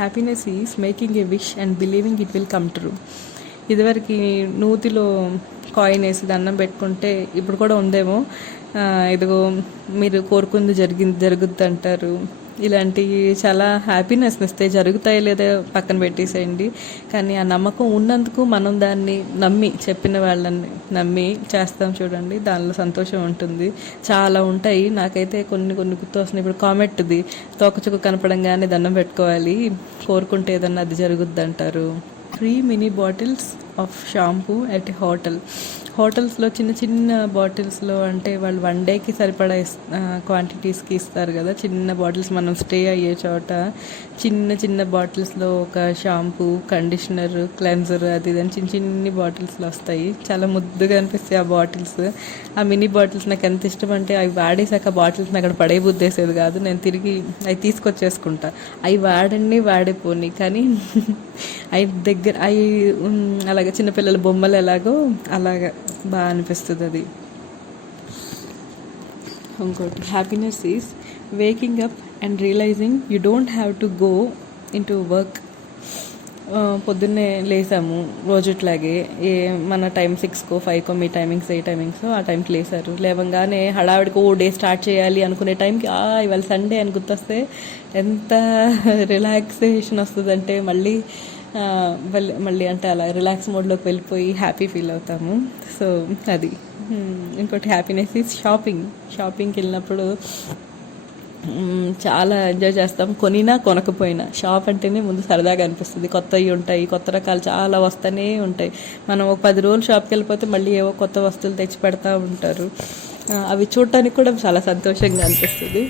Happiness is making a wish and believing it will come true. ఇదివరకు నూతిలో coin వేసి దండం పెట్టుకుంటే ఇప్పుడు కూడా ఉందేమో, ఇదిగో మీరు కోరుకుంది జరుగుద్ది అంటారు. ఇలాంటివి చాలా హ్యాపీనెస్ని ఇస్తాయి. జరుగుతాయి లేదా పక్కన పెట్టేసేయండి, కానీ ఆ నమ్మకం ఉన్నందుకు మనం దాన్ని నమ్మి, చెప్పిన వాళ్ళని నమ్మి చేస్తాం చూడండి, దానిలో సంతోషం ఉంటుంది. చాలా ఉంటాయి. నాకైతే కొన్ని గుర్తు వస్తున్నాయి. ఇప్పుడు కామెట్ది తోకచుక్క కనపడంగానే దండం పెట్టుకోవాలి, కోరుకుంటే ఏదన్నా అది జరుగుద్ది అంటారు. 3 mini bottles of shampoo at హోటల్స్లో చిన్న చిన్న బాటిల్స్లో, అంటే వాళ్ళు 1 డేకి సరిపడా క్వాంటిటీస్కి ఇస్తారు కదా చిన్న బాటిల్స్. మనం స్టే అయ్యే చోట చిన్న చిన్న బాటిల్స్లో ఒక షాంపూ, కండిషనర్, క్లెన్జర్ అది ఇదని చిన్న చిన్ని బాటిల్స్లో వస్తాయి. చాలా ముద్దుగా అనిపిస్తాయి ఆ బాటిల్స్. ఆ మినీ బాటిల్స్ నాకు ఎంత ఇష్టం అంటే, అవి వాడేసాక బాటిల్స్ని అక్కడ పడే బుద్ధేసేది కాదు. నేను తిరిగి అవి తీసుకొచ్చేసుకుంటా. అవి వాడిపోని, కానీ అవి అలాగే చిన్నపిల్లల బొమ్మలు ఎలాగో అలాగా బాగా అనిపిస్తుంది అది. ఇంకోటి, happiness is waking up and realising you don't have to go in to work. పొద్దున్నే లేసాము రోజుట్లాగే, మన టైం 6కో 5కో, మీ టైమింగ్స్ ఏ టైమింగ్స్ ఆ టైంకి లేసారు. లేవంగానే హడావిడికి డే స్టార్ట్ చేయాలి అనుకునే టైంకి ఇవాళ సండే అని గుర్తొస్తే ఎంత రిలాక్సేషన్ వస్తుందంటే మళ్ళీ అంటే అలా రిలాక్స్ మోడ్లోకి వెళ్ళిపోయి హ్యాపీ ఫీల్ అవుతాము. సో అది. ఇంకోటి హ్యాపీనెస్ ఈజ్ షాపింగ్కి వెళ్ళినప్పుడు చాలా ఎంజాయ్ చేస్తాం. కొనినా కొనకపోయినా షాప్ అంటేనే ముందు సరదాగా అనిపిస్తుంది. కొత్తవి ఉంటాయి, కొత్త రకాలు చాలా వస్తూనే ఉంటాయి. మనం ఒక 10 రోజులు షాప్కి వెళ్ళిపోతే మళ్ళీ ఏవో కొత్త వస్తువులు తెచ్చి పెడతా ఉంటారు. అవి చూడటానికి కూడా చాలా సంతోషంగా అనిపిస్తుంది.